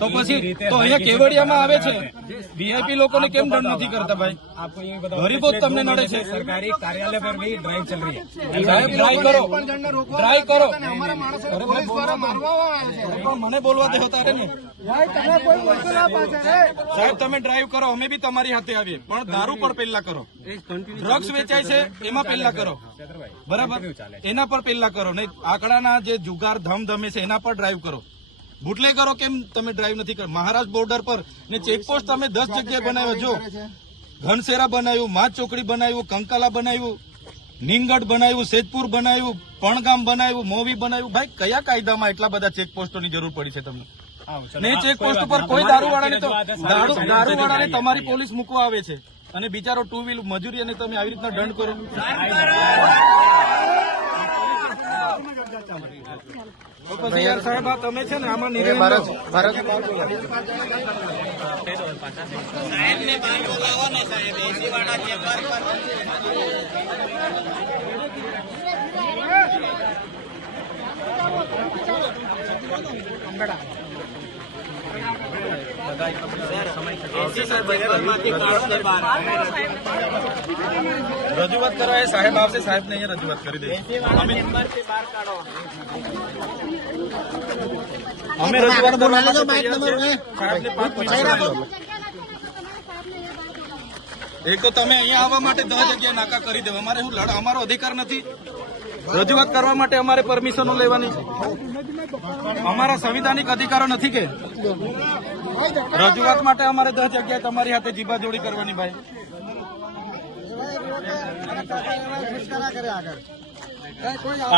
તો પછી તો અહીંયા કેવડિયામાં આવે છે વીઆઈપી લોકોને કેમ દંડ નથી કરતા ભાઈ? ગરીબો જ તમને નડે છે। सरकारी कार्यालय पर भी ड्राइव चल रही है। સાહેબ ડ્રાઈવ કરો, ડ્રાઈવ કરો। મને બોલવા દે તારે ને સાહેબ તમે ડ્રાઈવ કરો, અમે બી તમારી હાથે આવીએ, પણ દારૂ પર પહેલા કરો। ડ્રગ્સ વેચાય છે એમાં પહેલા કરો, બરાબર? એના પર પહેલા કરો, નહીં આંકડાના જે જુગાર ધમધમે છે એના પર ડ્રાઈવ કરો। બુટલે કરો કેમ તમે ડ્રાઈવ નથી કરો? મહારાષ્ટ્ર બોર્ડર પર ને ચેકપોસ્ટ તમે 10 જગ્યાએ બનાવ્યો, જો ઘનસેરા બનાવ્યું, મા ચોકડી બનાવ્યું, કંકાલા બનાવ્યું, નીમગઢ બનાવ્યું, સેજપુર બનાવ્યું, પણગામ બનાવ્યું, મોવી બનાવ્યું। ભાઈ કયા કાયદામાં એટલા બધા ચેકપોસ્ટોની જરૂર પડી છે તમને? ને ચેકપોસ્ટ પર કોઈ દારૂવાળાને તો દારૂવાળાને તમારી પોલીસ મૂકવા આવે છે અને બિચારો 2 વ્હીલ મજૂરી અને તમે આવી રીતના દંડ કરો। પછી યાર સાહેબ આ તમે છે ને આમાં નિર્ણય રજૂઆત કરવા સાહેબ આવશે, સાહેબ ને અહીંયા રજૂઆત કરી દે। અમે રજૂઆત કરવા એક તો તમે અહીંયા આવવા માટે 10 જગ્યાએ નાકા કરી દેવા, અમારે શું લડ? અમારો અધિકાર નથી રજૂઆત કરવા માટે? અમારે પરમિશનો લેવાની છે? અમારા સંવિધાનિક અધિકારો નથી કે રજૂઆત માટે અમારે 10 જગ્યાએ તમારી હાથે જીબાજોડી કરવાની? ભાઈ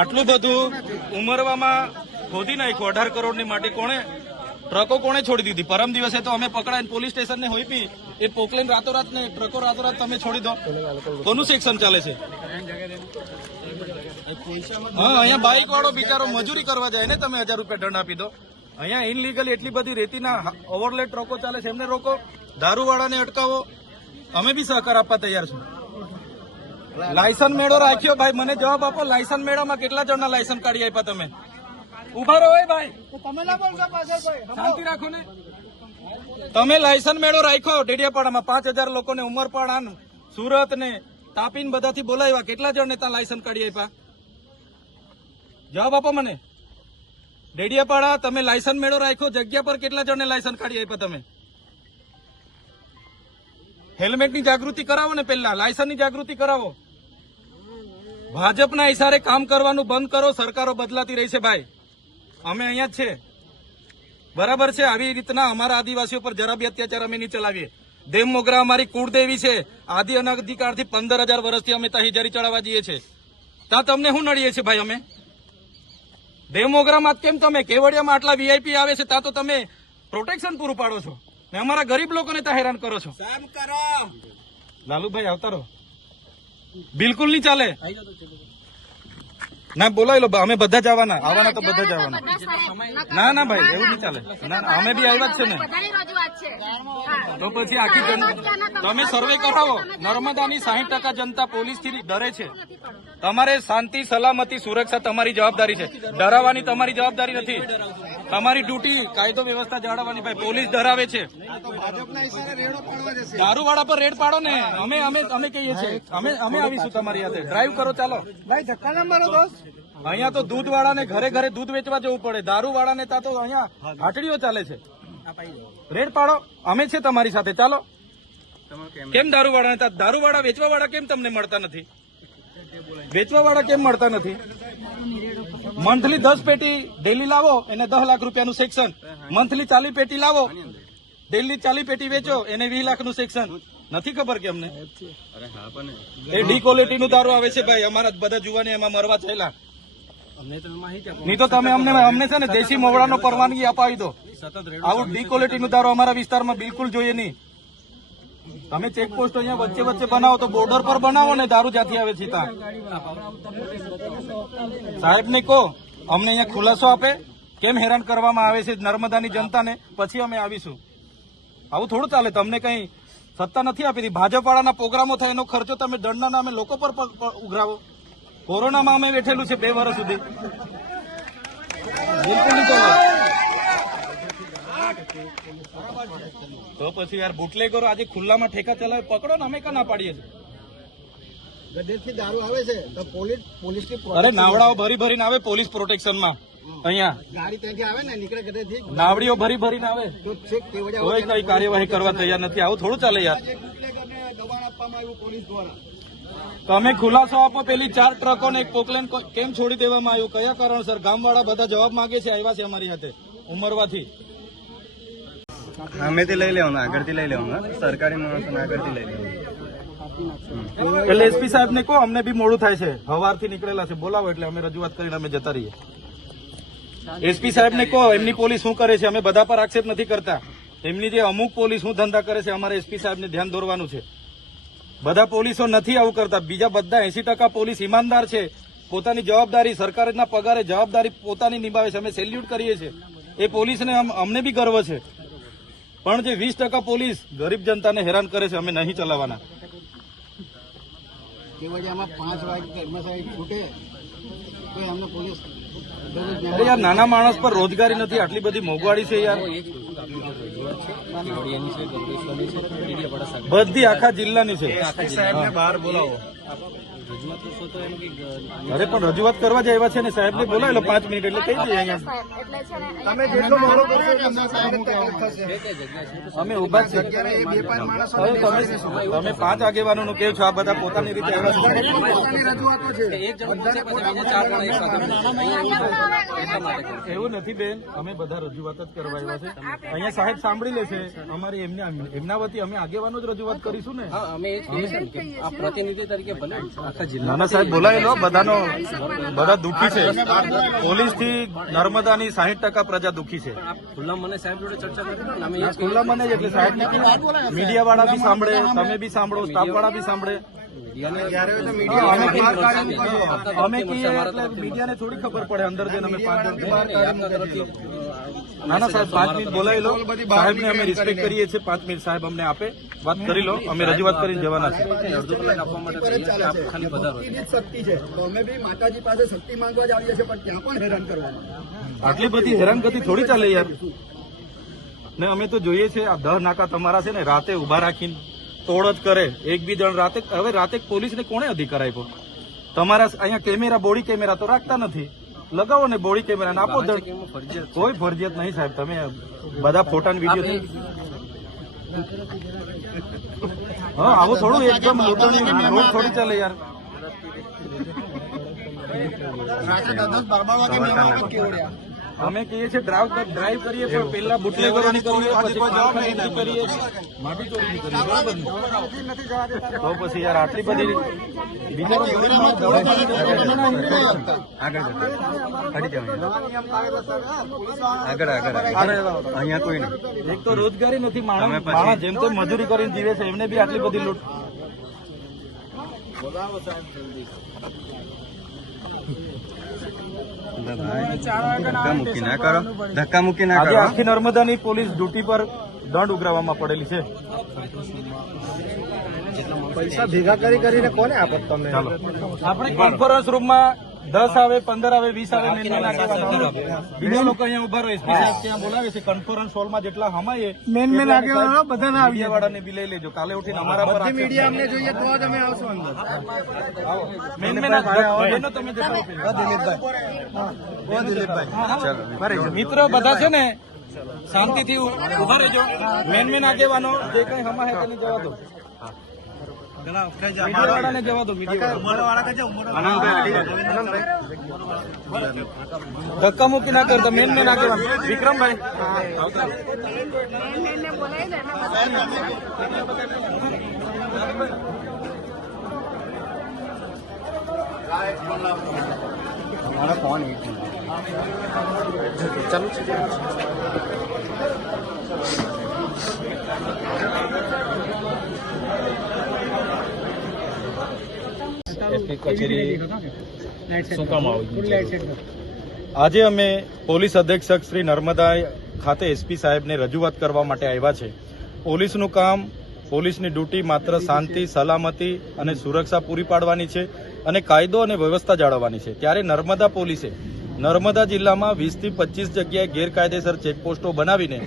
આટલું બધું ઉમરવામાં ખોદી નાખ્યું 18 કરોડની માટી કોણે? ટ્રકો કોણે છોડી દીધી? પરમ દિવસે તો અમે પકડાઈને પોલીસ સ્ટેશનને હોઈપી, એ પોકલેન રાતોરાત ને ટ્રકો રાતોરાત તમે છોડી દો, કોનું સેક્શન ચાલે છે? હા, અહીંયા બાઇક વાળો બિચારો મજૂરી કરવા જાય ને તમે 1000 રૂપિયા દંડ આપી દો। અહીંયા ઇનલીગલી એટલી બધી રેતીના ઓવરલેડ ટ્રકો ચાલે છે, એમને રોકો, દારૂવાળાને અટકાવો। અમે બી સહકાર આપવા તૈયાર છું। લાયસન્સ મેળો રાખ્યો ભાઈ, મને જવાબ આપો, લાયસન્સ મેળામાં કેટલા જણના લાયસન્સ કાઢી આપ્યા તમે? ઉભા રહો ભાઈ, શાંતિ રાખો ને। તમે લાયસન્સ મેળો રાખ્યો ડેડિયાપાડામાં, 5000 લોકોને ઉમરપાડા, સુરત ને તાપીને બધાથી બોલાવ્યા, કેટલા જણને ત્યાં લાયસન્સ કાઢી આપ્યા? જવાબ આપો મને। ડેડિયાપાડા તમે લાયસન્સ મેળો રાખ્યો, જગ્યા પર કેટલા જણને લાયસન્સ કાઢી આપ્યા તમે? હેલ્મેટની જાગૃતિ કરાવો ને, પહેલા લાયસન્સની જાગૃતિ કરાવો। ભાજપના ઇશારે કામ કરવાનું બંધ કરો, સરકારો બદલાતી રહી છે ભાઈ, અમે અહીંયા જ છે, બરાબર છે? આવી રીતના અમારા આદિવાસીઓ પર જરા બી અત્યાચાર અમે નહીં ચલાવીએ। દેવ મોગરા અમારી કુળદેવી છે, આદિ અનાધિકારથી 15000 વર્ષથી અમે ત્યાં હિજારી ચડાવવા જઈએ છીએ, ત્યાં તમને શું નડીએ છીએ ભાઈ અમે? દેવ મોગરામાં કેમ તમે કેવડિયામાં આટલા વીઆઈપી આવે છે ત્યાં તો તમે પ્રોટેક્શન પૂરું પાડો છો ને અમારા ગરીબ લોકોને ત્યાં હેરાન કરો છો? લાલુભાઈ આવતા રહો, બિલકુલ નહીં ચાલે। ના બોલાવી લો, અમે બધા જ આવવાના તો બધા જ આવવાના। ના ભાઈ એવું નહીં ચાલે, ના અમે બી આવ્યા જ છે ને। તો પછી આખી તમે સર્વે કરાવો, નર્મદાની 60% જનતા પોલીસથી ડરે છે। તમારે શાંતિ, સલામતી, સુરક્ષા તમારી જવાબદારી છે, ડરાવવાની તમારી જવાબદારી નથી। તમારી ડ્યુટી કાયદો વ્યવસ્થા જાળવવાની ભાઈ, પોલીસ ડરાવે છે। દારૂવાળા પર રેડ પાડો ને, અમે કહીએ છીએ, અમે આવીશું તમારી હાથે, ડ્રાઈવ કરો, ચાલો ભાઈ, ધક્કા ના મારો દોસ્ત। અહીંયા તો દૂધ વાળાને ઘરે ઘરે દૂધ વેચવા જવું પડે, દારૂ વાળાને ત્યાં તો અહીંયા હાટડીઓ ચાલે છે। રેડ પાડો, અમે છે તમારી સાથે, ચાલો। કેમ દારૂવાળાને ત્યાં દારૂવાળા વેચવા વાળા કેમ તમને મળતા નથી? વેચવા વાળા કેમ મળતા નથી? મંથલી 10 પેટી ડેલી લાવો એને 10 લાખ રૂપિયાનું સેક્શન, મંથલી 40 પેટી લાવો ડેલી 40 પેટી વેચો એને 20 લાખનું સેક્શન। નથી ખબર કે અમને? એ ડી ક્વોલિટીનું દારૂ આવે છે ભાઈ, અમારા બધા જુવાની એમાં મરવા થયેલા। નહીં તો તમે અમને છે ને દેશી મોવડાનો પરવાનગી અપાવી દો। આવું ડી ક્વોલિટીનું દારૂ અમારા વિસ્તારમાં બિલકુલ જોઈએ નહીં। તમે ચેકપોસ્ટ અહીંયા વચ્ચે વચ્ચે બનાવો તો બોર્ડર પર બનાવો ને, દારૂ જ્યાંથી આવે છે ત્યાં। સાહેબ ને કહો અમને અહીંયા ખુલાસો આપે, કેમ હેરાન કરવામાં આવે છે નર્મદાની જનતાને, પછી અમે આવીશું। આવું થોડું ચાલે, તમને કઈ સત્તા નથી આપી હતી। ભાજપ વાળાના પ્રોગ્રામો થાય એનો ખર્ચો તમે દંડના નામે લોકો પર ઉઘરાવો। કોરોનામાં અમે બેઠેલું છે 2 વર્ષ સુધી, બિલકુલ નહીં ચાલે। તો પછી યાર બુટલેગરો આજે ખુલ્લામાં ઠેકા ચલાવે પકડો ને, અમે ક્યાં ના પાડીએ છીએ? ગઢેથી દારૂ આવે છે તો પોલીસ અરે નાવડાઓ ભરી ભરીને આવે પોલીસ પ્રોટેક્શનમાં. અહીંયા ગાડી ત્યાંથી આવે ને નીકળે ગઢેથી નાવડીઓ ભરી ભરીને આવે, તો છેક કેવડિયા કોઈ કઈ કાર્યવાહી કરવા તૈયાર નથી. આવું થોડું ચાલે યાર. દબાણ આપવામાં આવ્યું પોલીસ દ્વારા. તમે ખુલાસો આપો, પેલી 4 ટ્રકોને એક પોકલેન કેમ છોડી દેવામાં આવ્યું, કયા કારણસર? ગામવાળા બધા જવાબ માંગે છે, આવ્યા છે અમારી સાથે ઉમરવાથી. સામેથી લઈ લેવાનું, આગળથી લઈ લેવાનું, સરકારી માણસોને આગળથી લઈ લેવાનું. એટલે એસપી સાહેબ ને કહો, અમને બી મોડું થાય છે, હવારથી નીકળેલા છે, બોલાવો એટલે અમે રજૂઆત કરીને અમે જતા રહીએ. એસપી સાહેબ ને કહો, એમની પોલીસ શું કરે છે, અમે બધા પર આક્ષેપ નથી કરતા. એમની જે અમુક પોલીસ શું ધંધા કરે છે, અમારે એસપી સાહેબ ને ધ્યાન દોરવાનું છે. બધા પોલીસો નથી આવું કરતા. બીજા બધા 80% પોલીસ ઈમાનદાર છે, પોતાની જવાબદારી સરકારના પગારે જવાબદારી પોતાની નિભાવે છે. અમે સેલ્યુટ કરીએ છીએ એ પોલીસને, અમને બી ગર્વ છે. પણ જે 20% પોલીસ ગરીબ જનતાને હેરાન કરે છે, અમે નહીં ચલાવવાના. કેવડિયામાં 5 વાગે કર્મચારી છૂટે તો અમને પોલીસ અરે યાર, નાના માણસ પર રોજગારી નથી, આટલી બધી મોંઘવારી છે યાર. બધી આખા જિલ્લાની છે. સાહેબને બહાર બોલાવો. અરે પણ રજૂઆત કરવા જ આવ્યા છે ને, સાહેબ ને બોલાવેલો 5 મિનિટ એટલે થઈ જાય અહીંયા. તમે જેટલો મોડો કરશો તમને સાહેબ થશે. અમે ઉભા જ છીએ. અત્યારે એ 2-5 માણસો હવે તમે 5 આગેવાનોનું કહો છો, આ બધા પોતાની રીતે આવ્યા છે. પોતાની રજૂઆતો છે. એવું નથી બેન, અમે બધા રજૂઆત જ કરવા આવ્યા છે. અહીંયા સાહેબ સાંભળી લેશે. અમારી એમના વતી અમે આગેવાનો જ રજૂઆત કરીશું ને. પ્રતિનિધિ તરીકે ભલે નાના સાહેબ બોલાયેલો, બધા દુઃખી છે. પોલીસ થી નર્મદાની 60% પ્રજા દુઃખી છે. ખુલ્લા મને સાહેબ જોડે ચર્ચા કરી ને અમે ખુલ્લા મને જ એટલે સાહેબ મીડિયા વાળા બી સાંભળે, તમે બી સાંભળો, સ્ટાફ વાળા બી સાંભળે. અમે કહીએ એટલે મીડિયાને થોડી ખબર પડે, અંદર જઈને અમે 5 જણ. ના સાહેબ 5 મિનિટ બોલાવી લો. સાહેબ ને અમે રિસ્પેક્ટ કરીએ છીએ. 5 મિનિટ સાહેબ અમને આપે, વાત કરી લો. અમે રજૂઆત કરીને જવાના છે. અડધો કલાક આપવા માટે ખાલી બધા શક્તિ છે તો અમે બી માતાજી પાસે શક્તિ માંગવા જ આવીએ છીએ, પણ ત્યાં પણ હેરાન કરવાનું. આટલી બધી હેરાનગતિ થોડી ચાલે યાર. ને અમે તો જોઈએ છે, આ 10 નાકા તમારા છે ને, રાતે ઉભા રાખીને તોડ જ કરે. એક બી જણ રાતે, હવે રાતે પોલીસને કોણે અધિકાર આપ્યો? તમારા અહીંયા કેમેરા, બોડી કેમેરા તો રાખતા નથી, લગાવો ને બોડી કેમેરા આપો. કોઈ ફરજિયાત નહીં સાહેબ. તમે બધા ફોટા વિડીયો હા આવું થોડું એકદમ લોટોની રોડ થોડી ચાલે યાર. રાત્રે 10-12 વાગે મેમો આવે કેવડિયા. અમે કહીએ છીએ ડ્રાઈવ કરીએ, પણ પેલા બુટલેગરોની કરીએ, પછી કારખાની કરીએ, માટી ચોરીની કરીએ, બરાબર ને? તો પછી યાર આટલી બધી આગળ અહીંયા કોઈ નહીં. એક તો રોજગારી નથી, માણસ જેમ તેમ મજૂરી કરીને જીવે છે, એમને બી આટલી બધી લૂંટ. ધક્કા મૂકી ના આજે કરો. આખી નર્મદાની પોલીસ ડ્યુટી પર દંડ ઉઘરાવવામાં પડેલી છે. પૈસા ભેગા કરીને કોને આપત તમે? ચાલો આપણે કોન્ફરન્સ રૂમમાં 10 આવે, 15 આવે, 20 આવે, બીજા લોકો અહીંયા ઉભા રહે. એસપી સાહેબ ત્યાં બોલાવે છે. કોન્ફરન્સ હોલમાં જેટલા હમાય મેન આગેવાનો બધાને આવીએ. વાળાને બી લઈ લેજો. કાલે ઉઠીને અમારા પર આક્ષેપ મીડિયા અમને જોઈએ તો જ અમે આવશું અંદર. આવો. મેન બહેનો તમે જતા રહો. મિત્રો બધા છે ને, શાંતિથી ઉભા રહેજો. મેન આગેવાનો જે કઈ હમા હે તેને જવા દો. મીડિયા વાળાને જવા દો. ધક્કા મુક્કી ના કરતા. મેન આગેવાનો વિક્રમભાઈ हमारा फोन ચાલુ છે. આજે અમે પોલીસ અધિક્ષક શ્રી નર્મદા ખાતે એસપી સાહેબને રજૂઆત કરવા માટે આવ્યા છે. પોલીસનું કામ, પોલીસની ડ્યુટી માત્ર શાંતિ, સલામતી અને સુરક્ષા પૂરી પાડવાની છે અને કાયદો અને વ્યવસ્થા જાળવવાની છે. ત્યારે નર્મદા પોલીસે નર્મદા જિલ્લામાં 20 થી 25 જગ્યાએ ગેરકાયદેસર ચેકપોસ્ટો બનાવીને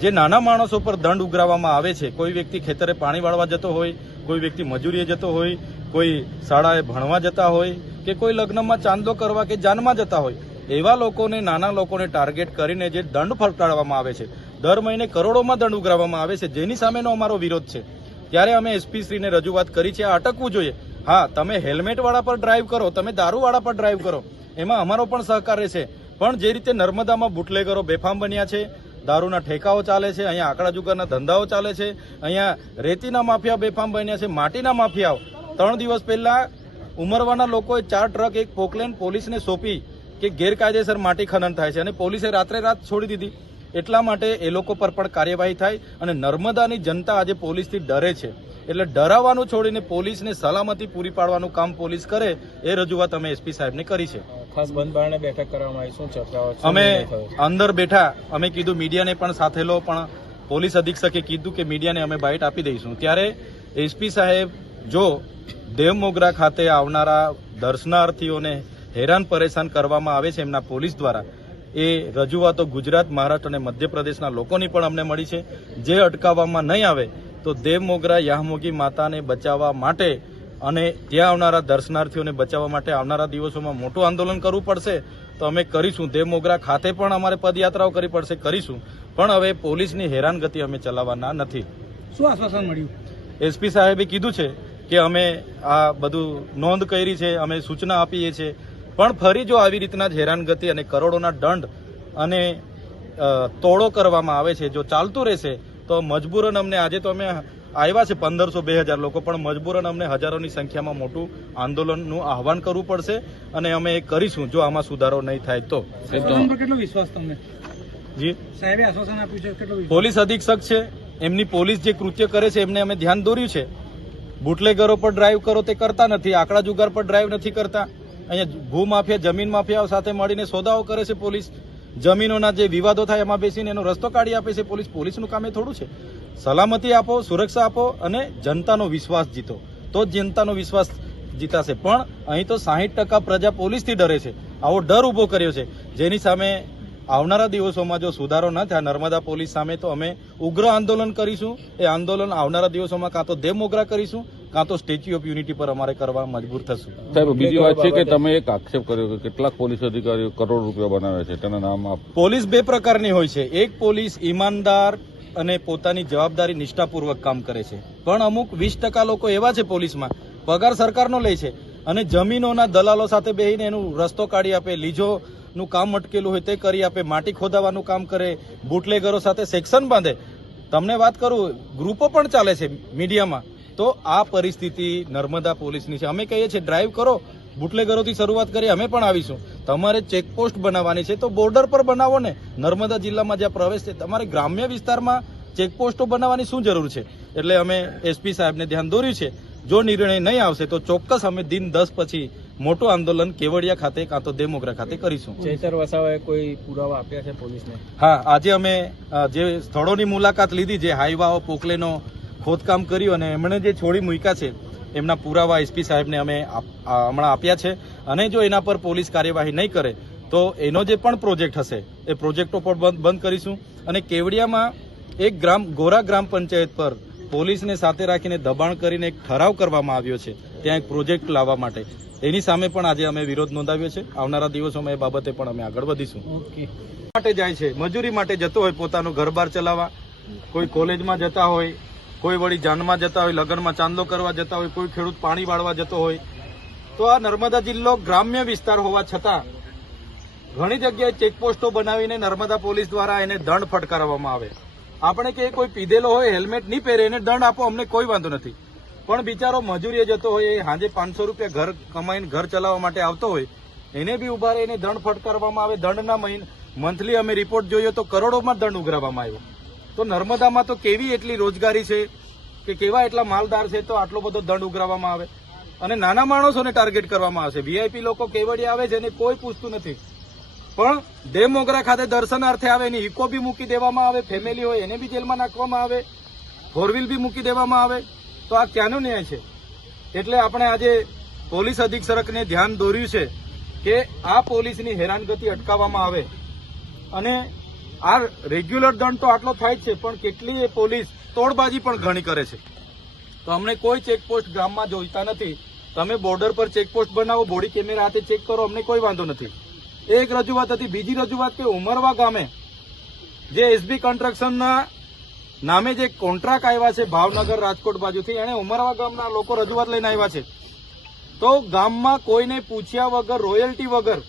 જે નાના માણસો પર દંડ ઉઘરાવવામાં આવે છે, કોઈ વ્યક્તિ ખેતરે પાણી વાળવા જતો હોય, કોઈ વ્યક્તિ મજૂરીએ જતો હોય, કોઈ શાળાએ ભણવા જતા હોય કે કોઈ લગ્નમાં ચાંદલો કરવા કે જાનમાં જતા હોય, એવા લોકોને, નાના લોકોને ટાર્ગેટ કરીને જે દંડ ફટકારવામાં આવે છે, દર મહિને કરોડોમાં દંડ ઉઘરાવવામાં આવે છે, જેની સામેનો અમારો વિરોધ છે. ત્યારે અમે એસપી શ્રીને રજૂઆત કરી છે, આ અટકવું જોઈએ. હા, તમે હેલ્મેટ વાળા પર ડ્રાઈવ કરો, તમે દારૂ વાળા પર ડ્રાઈવ કરો, એમાં અમારો પણ સહકાર રહેશે. પણ જે રીતે નર્મદામાં બુટલેગરો બેફામ બન્યા છે, દારૂના ઠેકાઓ ચાલે છે, અહીંયા આંકડા જુગારના ધંધાઓ ચાલે છે, અહીંયા રેતીના માફિયા બેફામ બન્યા છે, માટીના માફિયાઓ. 3 દિવસ પહેલા ઉમરવાના લોકોએ 4 ટ્રક એક પોકલેન પોલીસને સોંપી કે ગેરકાયદેસર માટી ખનન થાય છે અને પોલીસે રાત્રે રાત છોડી દીધી. એટલા માટે એ લોકો પર પણ કાર્યવાહી થાય અને નર્મદાની જનતા આજે પોલીસથી ડરે છે. એટલે ડરાવવાનું છોડીને પોલીસને સલામતી પૂરી પાડવાનું કામ પોલીસ કરે, એ રજૂઆત અમે એસપી સાહેબને કરી છે. ખાસ બંધ બારણે બેઠક કરવામાં આવી, શું ચર્ચાઓ? અમે અંદર બેઠા, અમે કીધું મીડિયાને પણ સાથે લો, પણ પોલીસ અધિક્ષકે કીધું કે મીડિયાને અમે બાઇટ આપી દઈશું. ત્યારે એસપી સાહેબ જો દેવમોગરા ખાતે આવનારા દર્શનાર્થીઓને હેરાન પરેશાન કરવામાં આવે છે એમના પોલીસ દ્વારા, એ રજૂઆતો ગુજરાત, મહારાષ્ટ્ર અને મધ્યપ્રદેશના લોકોની પણ અમને મળી છે. જે અટકાવવામાં નહીં આવે તો દેવમોગરા યામોગી માતાને બચાવવા માટે અને ત્યાં આવનારા દર્શનાર્થીઓને બચાવવા માટે આવનારા દિવસોમાં મોટું આંદોલન કરવું પડશે. તો અમે કરીશું. દેવમોગરા ખાતે પણ અમારે પદયાત્રાઓ કરવી પડશે, કરીશું. પણ હવે પોલીસની હેરાનગતિ અમે ચલાવવાના નથી. શું આશ્વાસન મળ્યું? એસપી સાહેબે કીધું છે કે અમે આ બધું નોંધ કરી છે, અમે સૂચના આપીએ છીએ, પણ ફરી જો આવી રીતના જ હેરાનગતિ અને કરોડોના દંડ અને તોડો કરવામાં આવે છે, જો ચાલતું રહેશે તો મજબૂરન અમને, આજે તો અમે આવ્યા છે 1500-2000 લોકો, પણ મજબૂરન અમને હજારોની સંખ્યામાં મોટું આંદોલનનું આહવાન કરવું પડશે અને અમે એ કરીશું જો આમાં સુધારો નહીં થાય તો. કેટલો વિશ્વાસ તમને? જી, સાહેબે આશ્વાસન આપ્યું છે, કેટલો વિશ્વાસ? પોલીસ અધિક્ષક છે, એમની પોલીસ જે કૃત્ય કરે છે એમને અમે ધ્યાન દોર્યું છે. બુટલેગરો પર ડ્રાઈવ કરો તે કરતા નથી, આંકડા જુગાર પર ડ્રાઈવ નથી કરતા. અહીંયા ભૂમાફિયા, જમીન માફિયાઓ સાથે મળીને સોદાઓ કરે છે પોલીસ. જમીનોના જે વિવાદો થાય એમાં બેસીને એનો રસ્તો કાઢી આપે છે પોલીસ. પોલીસનું કામ એ થોડું છે. સલામતી આપો, સુરક્ષા આપો અને જનતાનો વિશ્વાસ જીતો, તો જ જનતાનો વિશ્વાસ જીતાશે. પણ અહીં તો 60% પ્રજા પોલીસથી ડરે છે. આવો ડર ઉભો કર્યો છે, જેની સામે આવનારા દિવસોમાં જો સુધારો ન થાય નર્મદા પોલીસ સામે, તો અમે ઉગ્ર આંદોલન કરીશું. એ આંદોલન આવનારા દિવસોમાં કાં તો દેવમોગરા કરીશું, કાં તો સ્ટેચ્યુ ઓફ યુનિટી પર અમારે કરવા મજબૂર થશું. સાહેબ, બીજી વાત છે કે તમે એક આક્ષેપ કર્યો કે કેટલાક પોલીસ અધિકારીઓ કરોડ રૂપિયા બનાવે છે, તેના નામ આપ. પોલીસ 2 પ્રકારની હોય છે. એક પોલીસ ઈમાનદાર અને પોતાની જવાબદારી નિષ્ઠાપૂર્વક કામ કરે છે, પણ અમુક 20% લોકો એવા છે પોલીસમાં, પગાર સરકારનો લે છે અને જમીનોના દલાલો સાથે બેસીને એનું રસ્તો કાઢી આપે, લીજોનું કામ અટકેલું હોય તે કરી આપે, માટી ખોદાવાનું કામ કરે, બુટલેગરો સાથે સેક્શન બાંધે. તમને વાત કરું, ગ્રુપો પણ ચાલે છે મીડિયામાં. તો આ પરિસ્થિતિ નર્મદા પોલીસની છે. અમે કહીએ છીએ ડ્રાઈવ કરો, બુટલેગરોથી શરૂઆત કરી, અમે પણ આવીશું. તમારે ચેકપોસ્ટ બનાવવાની છે તો બોર્ડર પર બનાવો ને. નર્મદા જિલ્લામાં જ્યાં પ્રવેશ છે, તમારે ગ્રામ્ય વિસ્તારમાં ચેકપોસ્ટો બનાવવાની શું જરૂર છે? એટલે અમે એસપી સાહેબને ધ્યાન દોર્યું છે. જો નિર્ણય નહીં આવશે તો ચોક્કસ અમે દિન 10 પછી મોટું આંદોલન કેવડિયા ખાતે કાં તો દેવમોગરા ખાતે કરીશું. ચૈતર વસાવાએ કોઈ પુરાવા આપ્યા છે પોલીસને? હા, આજે અમે જે સ્થળોની મુલાકાત લીધી, જે હાઈવાઓ, પોકલેનો ખોદકામ કર્યું અને એમણે જે છોડી મૂક્યા છે, એમના પુરાવા એસપી સાહેબને અમે હમણાં આપ્યા છે. અને જો એના પર પોલીસ કાર્યવાહી નહીં કરે તો એનો જે પણ પ્રોજેક્ટ હશે એ પ્રોજેક્ટો પણ બંધ કરીશું. અને કેવડિયામાં એક ગોરા ગ્રામ પંચાયત પર પોલીસને સાથે રાખીને દબાણ કરીને એક ઠરાવ કરવામાં આવ્યો છે ત્યાં એક પ્રોજેક્ટ લાવવા માટે. એની સામે પણ આજે અમે વિરોધ નોંધાવ્યો છે. આવનારા દિવસોમાં એ બાબતે પણ અમે આગળ વધીશું. માટે જાય છે, મજૂરી માટે જતો હોય, પોતાનું ઘર-બાર ચલાવવા, કોઈ કોલેજમાં જતા હોય, કોઈ વળી જાનમાં જતા હોય, લગ્નમાં ચાંદલો કરવા જતા હોય, કોઈ ખેડૂત પાણી વાળવા જતો હોય. તો આ નર્મદા જિલ્લો ગ્રામ્ય વિસ્તાર હોવા છતાં ઘણી જગ્યાએ ચેકપોસ્ટો બનાવીને નર્મદા પોલીસ દ્વારા એને દંડ ફટકારવામાં આવે. આપણે કે કોઈ પીધેલો હોય, હેલ્મેટ નહીં પહેરે, એને દંડ આપો, અમને કોઈ વાંધો નથી. પણ બિચારો મજૂરીએ જતો હોય, એ સાંજે 500 રૂપિયા ઘર કમાઈને ઘર ચલાવવા માટે આવતો હોય, એને બી ઉભા રહીને દંડ ફટકારવામાં આવે. દંડના મંથલી અમે રિપોર્ટ જોયો તો કરોડોમાં દંડ ઉઘરાવવામાં આવ્યો. તો નર્મદામાં તો કેવી એટલી રોજગારી છે કે કેવા એટલા માલદાર છે, તો આટલો બધો દંડ ઉઘરાવવામાં આવે અને નાના માણસોને ટાર્ગેટ કરવામાં આવશે. વીઆઈપી લોકો કેવડિયા આવે છે એને કોઈ પૂછતું નથી, પણ દેવમોગરા ખાતે દર્શનાર્થે આવે એની ઇકો બી મૂકી દેવામાં આવે, ફેમિલી હોય એને બી જેલમાં નાખવામાં આવે, 4 બી મૂકી દેવામાં આવે. તો આ ક્યાંનો ન્યાય છે? એટલે આપણે આજે પોલીસ અધિક્ષકને ધ્યાન દોર્યું છે કે આ પોલીસની હેરાનગતિ અટકાવવામાં આવે અને આ રેગ્યુલર દંડ તો આટલો થાય જ છે, પણ કેટલી પોલીસ તોડબાજી પણ ઘણી કરે છે. તો અમને કોઈ ચેકપોસ્ટ ગામમાં જોઈતા નથી. તમે બોર્ડર પર ચેકપોસ્ટ બનાવો, બોડી કેમેરા હાથે ચેક કરો, અમને કોઈ વાંધો નથી. એક રજૂઆત હતી. બીજી રજૂઆત કે ઉમરવા ગામે જે એસબી કન્સ્ટ્રક્શનના નામે જે કોન્ટ્રાક્ટ આવ્યા છે ભાવનગર રાજકોટ બાજુથી, એને ઉમરવા ગામના લોકો રજૂઆત લઈને આવ્યા છે. તો ગામમાં કોઈને પૂછ્યા વગર, રોયલ્ટી વગર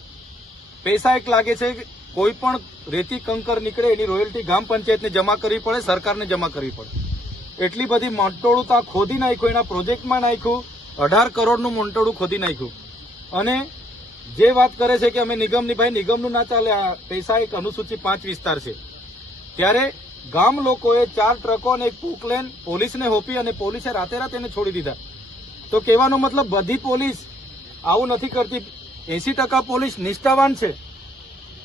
પૈસા એક લાગે છે. કોઈ પણ રેતી કંકર નીકળે એની રોયલ્ટી ગ્રામ પંચાયતને જમા કરવી પડે, સરકારને જમા કરવી પડે. એટલી બધી મંટોળું તો ખોદી નાખ્યું, એના પ્રોજેક્ટમાં નાખ્યું. 18 કરોડનું મંટોળું ખોદી નાખ્યું. અને જે વાત કરે છે કે અમે નિગમની, ભાઈ નિગમનું ના ચાલે. આ પૈસા એક અનુસૂચિ 5 વિસ્તાર છે. ત્યારે ગામ લોકોએ 4 ટ્રકો અને એક પોકલેન પોલીસને હોપી અને પોલીસે રાતે એને છોડી દીધા. તો કહેવાનો મતલબ બધી પોલીસ આવું નથી કરતી. 80% પોલીસ નિષ્ઠાવાન છે,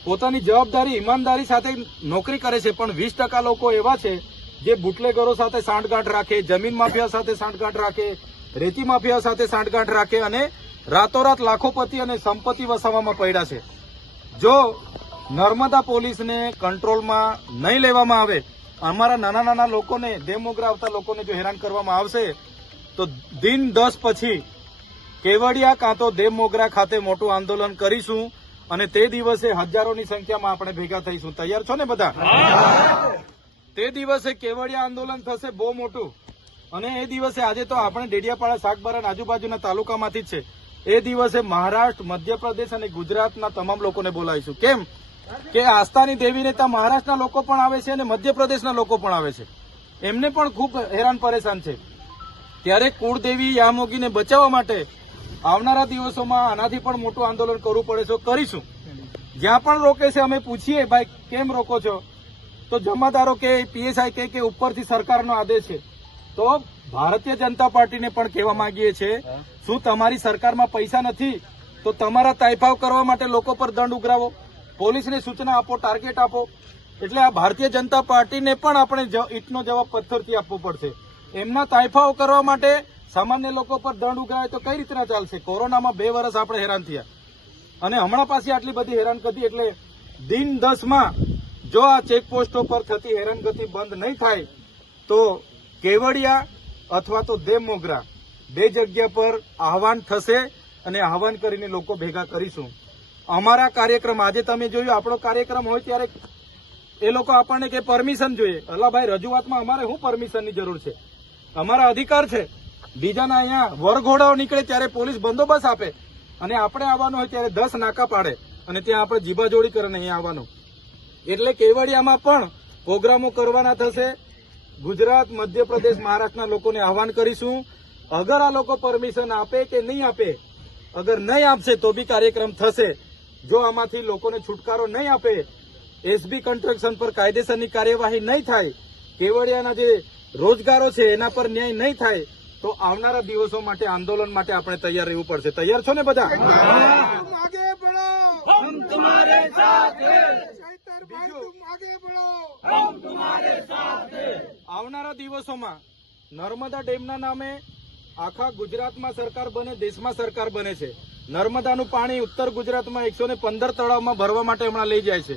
પોતાની જવાબદારી ઈમાનદારી સાથે નોકરી કરે છે. પણ 20% લોકો એવા છે જે બુટલેગરો સાથે સાંઠગાંઠ રાખે, જમીન માફિયા સાથે સાંઠગાંઠ રાખે, રેતી માફિયા સાથે સાંઠગાંઠ રાખે અને રાતોરાત લાખોપતિ અને સંપત્તિ વસાવવામાં પડ્યા છે. જો નર્મદા પોલીસને કંટ્રોલમાં નહીં લેવામાં આવે, અમારા નાના નાના લોકોને, દેવમોગરા આવતા લોકોને જો હેરાન કરવામાં આવશે, તો દિન 10 પછી કેવડિયા કાં તો દેવમોગરા ખાતે મોટું આંદોલન કરીશું અને તે દિવસે હજારોની સંખ્યામાં આપણે ભેગા થઈશું. તૈયાર છો ને બધા? તે દિવસે કેવડિયા આંદોલન થશે બહુ મોટું. અને એ દિવસે, આજે તો આપણે ડેડિયાપાડા, શાકબારા આજુબાજુના તાલુકામાંથી જ છે, એ દિવસે મહારાષ્ટ્ર, મધ્યપ્રદેશ અને ગુજરાતના તમામ લોકોને બોલાવીશું. કેમ કે આસ્થાની દેવીને ત્યાં મહારાષ્ટ્રના લોકો પણ આવે છે અને મધ્યપ્રદેશના લોકો પણ આવે છે. એમને પણ ખૂબ હેરાન પરેશાન છે. ત્યારે કુળદેવી યામોગીને બચાવવા માટે આવનારા દિવસોમાં આનાથી પણ મોટું આંદોલન કરવું પડે છે, કરીશું. જ્યાં પણ રોકે છે અમે પૂછીએ, ભાઈ કેમ રોકો છો? તો જમાદારો કે પીએસઆઈ કે ઉપરથી સરકારનો આદેશ છે. તો ભારતીય જનતા પાર્ટીને પણ કહેવા માંગીએ છીએ, શું તમારી સરકારમાં પૈસા નથી તો તમારા તાઇફાવ કરવા માટે લોકો પર દંડ ઉઘરાવો, પોલીસને સૂચના આપો, ટાર્ગેટ આપો. એટલે આ ભારતીય જનતા પાર્ટીને પણ આપણે ઈંટનો જવાબ પથ્થરથી આપવો પડશે. એમના તાઇફાવ કરવા માટે સામાન્ય લોકો પર દંડ ઉઘરાવે તો કઈ રીતના ચાલશે? કોરોનામાં 2 વર્ષ આપણે હેરાન થયા અને હમણાં પાછી આટલી બધી હેરાનગતિ. એટલે દિન 10માં જો આ ચેકપોસ્ટો પર થતી હેરાનગતિ બંધ નહીં થાય તો કેવડિયા અથવા તો દેવમોગરા 2 જગ્યા પર આહવાન થશે અને આહવાન કરીને લોકો ભેગા કરીશું. અમારા કાર્યક્રમ, આજે તમે જોયું, આપણો કાર્યક્રમ હોય ત્યારે એ લોકો આપણને કે પરમિશન જોઈએ. અલા ભાઈ, રજૂઆતમાં અમારે શું પરમિશનની જરૂર છે? અમારા અધિકાર છે. બીજાના અહીંયા વરઘોડાઓ નીકળે ત્યારે પોલીસ બંદોબસ્ત આપે અને આપણે આવવાનું હોય ત્યારે 10 નાકા પાડે અને ત્યાં આપણે જીબાજોડી કરીને અહીંયા આવવાનું. એટલે કેવડિયામાં પણ પ્રોગ્રામો કરવાના થશે. ગુજરાત, મધ્યપ્રદેશ, મહારાષ્ટ્રના લોકોને આહવાન કરીશું. અગર આ લોકો પરમિશન આપે કે નહીં આપે, અગર નહીં આપશે તો બી કાર્યક્રમ થશે. જો આમાંથી લોકોને છુટકારો નહીં આપે, એસબી કન્સ્ટ્રક્શન પર કાયદેસરની કાર્યવાહી નહીં થાય, કેવડિયાના જે રોજગારો છે એના પર ન્યાય નહીં થાય, તો આવનારા દિવસો માટે, આંદોલન માટે આપણે તૈયાર રહેવું પડશે. તૈયાર છો ને બધા? આવનારા દિવસોમાં નર્મદા ડેમના નામે આખા ગુજરાતમાં સરકાર બને, દેશમાં સરકાર બને છે. નર્મદાનું પાણી ઉત્તર ગુજરાતમાં 115 તળાવમાં ભરવા માટે હમણાં લઈ જાય છે.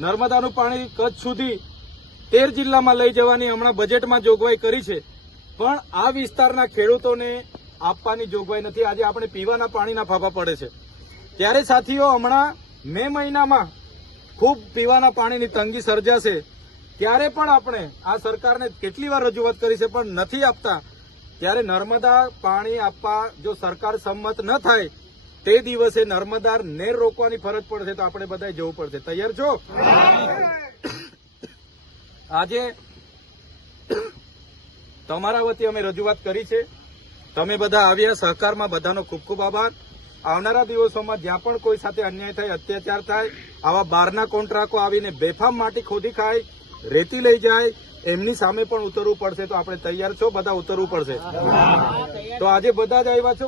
નર્મદાનું પાણી કચ્છ સુધી 13 જિલ્લામાં લઈ જવાની હમણાં બજેટમાં જોગવાઈ કરી છે. પણ આ વિસ્તારના ખેડૂતોને આપવાની જોગવાઈ નથી. આજે આપણે પીવાના પાણીના ફાફા પડે છે. ત્યારે સાથીઓ, હમણાં મે મહિનામાં ખૂબ પીવાના પાણીની તંગી સર્જાશે. ત્યારે પણ આપણે આ સરકારને કેટલી વાર રજૂઆત કરી છે પણ નથી આપતા. ત્યારે નર્મદા પાણી આપવા જો સરકાર સંમત ન થાય, તે દિવસે નર્મદા નેર રોકવાની ફરજ પડશે. તો આપણે બધાએ જવું પડશે. તૈયાર છો? આજે તમારા વતી અમે રજૂઆત કરી છે. તમે બધા આવ્યા, સહકારમાં બધાનો ખૂબ ખૂબ આભાર. આવનારા દિવસોમાં જ્યાં પણ કોઈ સાથે અન્યાય થાય, અત્યાચાર થાય, આવા બહારના કોન્ટ્રાક્ટો આવીને બેફામ માટી ખોદી ખાય, રેતી લઈ જાય, એમની સામે પણ ઉતરવું પડશે. તો આપણે તૈયાર છો? બધા ઉતરવું પડશે. તો આજે બધા જ આવ્યા છો.